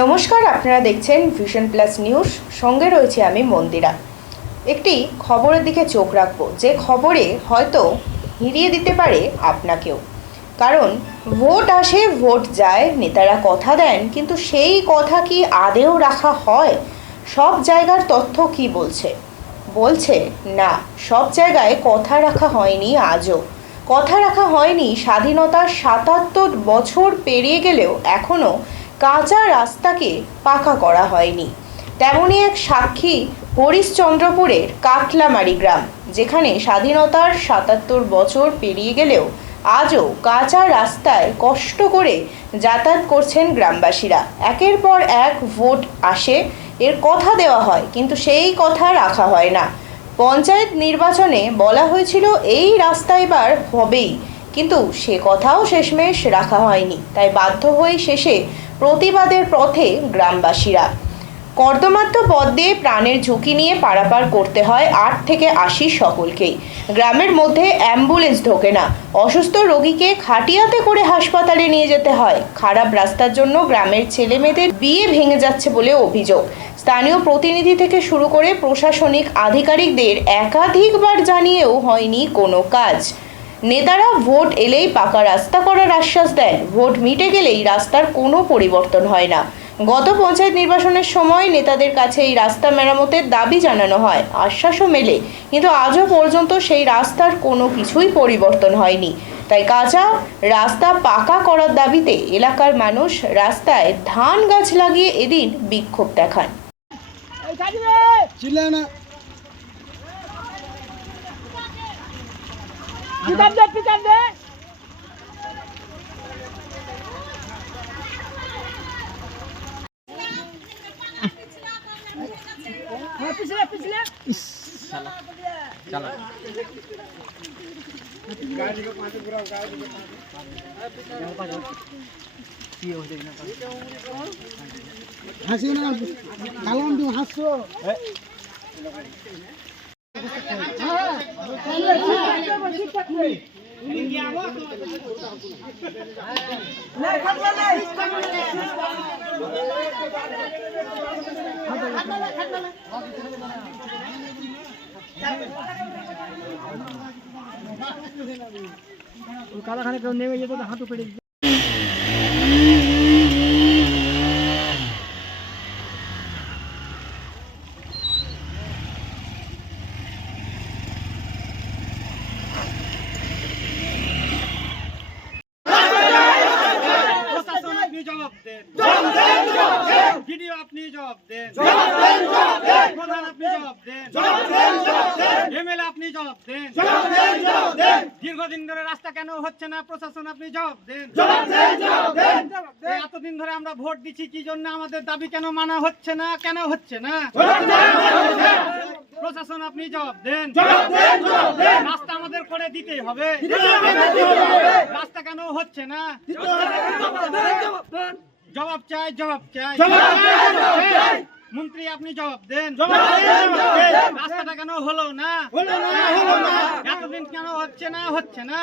নমস্কার, আপনারা দেখছেন ভিশন প্লাস নিউজ। সঙ্গে রয়েছে আমি মন্দিরা। একটি খবরের দিকে চোখ রাখবো, যে খবরে হয়তো হিরিয়ে দিতে পারে আপনাকেও। কারণ ভোট আসে, ভোট যায়, নেতারা কথা দেন, কিন্তু সেই কথা কি আদেও রাখা হয়? সব জায়গার তথ্য কি বলছে না, সব জায়গায় কথা রাখা হয়নি। আজও কথা রাখা হয়নি। স্বাধীনতার ৭৭ বছর পেরিয়ে গেলেও এখনও কাঁচা রাস্তাকে পাকা করা হয়নি। তেমনই এক সাক্ষী হরিশ্চন্দ্রপুরের কাটলামারি গ্রাম, যেখানে স্বাধীনতার ৭৭ বছর পেরিয়ে গেলেও আজও কাঁচা রাস্তায় কষ্ট করে যাতায়াত করছেন গ্রামবাসীরা। একের পর এক ভোট আসে, এর কথা দেওয়া হয়, কিন্তু সেই কথা রাখা হয় না। পঞ্চায়েত নির্বাচনে বলা হয়েছিল এই রাস্তা এবার হবেই, কিন্তু সে কথাও শেষমেশ রাখা হয়নি। তাই বাধ্য হয়ে শেষে প্রতিবাদের পথে গ্রামবাসীরা। কর্দমাক্ত পথ দিয়ে প্রাণের ঝুঁকি নিয়ে পারাপার করতে হয় ৮ থেকে ৮০ সকলকেই। গ্রামের মধ্যে অ্যাম্বুলেন্স ঢোকে না, অসুস্থ রোগীকে খাটিয়াতে করে হাসপাতালে নিয়ে যেতে হয়। খারাপ রাস্তার জন্য গ্রামের ছেলেমেয়েদের বিয়ে ভেঙে যাচ্ছে বলে অভিযোগ। স্থানীয় প্রতিনিধি থেকে শুরু করে প্রশাসনিক আধিকারিকদের একাধিকবার জানিয়েও হয়নি কোনো কাজ। নেতারা ভোট এলেই পাকা রাস্তা করার আশ্বাস দেন, ভোট মিটে গেলেই রাস্তার কোনো পরিবর্তন হয় না। গত পঞ্চায়েত নির্বাচনের সময় নেতাদের কাছে এই রাস্তা মেরামতের দাবি জানানো হয়, আশ্বাসও মেলে, কিন্তু আজও পর্যন্ত সেই রাস্তার কোনো কিছুই পরিবর্তন হয়নি। তাই কাঁচা রাস্তা পাকা করার দাবিতে এলাকার মানুষ রাস্তায় ধান গাছ লাগিয়ে এদিন বিক্ষোভ দেখান। হাসি না কালাম তুমি হাসছো কালাখানে কেউ নেমে যেত হাঁটু পেড়ে আপনি জবাব দেন, প্রধান আপনি জবাব দেন, এমএলএ আপনি জবাব দেন, দীর্ঘদিন ধরে রাস্তা কেন হচ্ছে না, প্রশাসন আপনি জবাব দেন। এতদিন ধরে আমরা ভোট দিচ্ছি কি জন্য, আমাদের দাবি কেন মানা হচ্ছে না, কেন হচ্ছে না? প্রশাসন আপনি জবাব দেন, রাস্তা আমাদের করে দিতেই হবে, রাস্তা কেন হচ্ছে না? জবাব চাই, জবাব চাই। মন্ত্রী আপনি জবাব দেন, রাস্তাটা কেন হলো না, এতদিন কেন হচ্ছে না?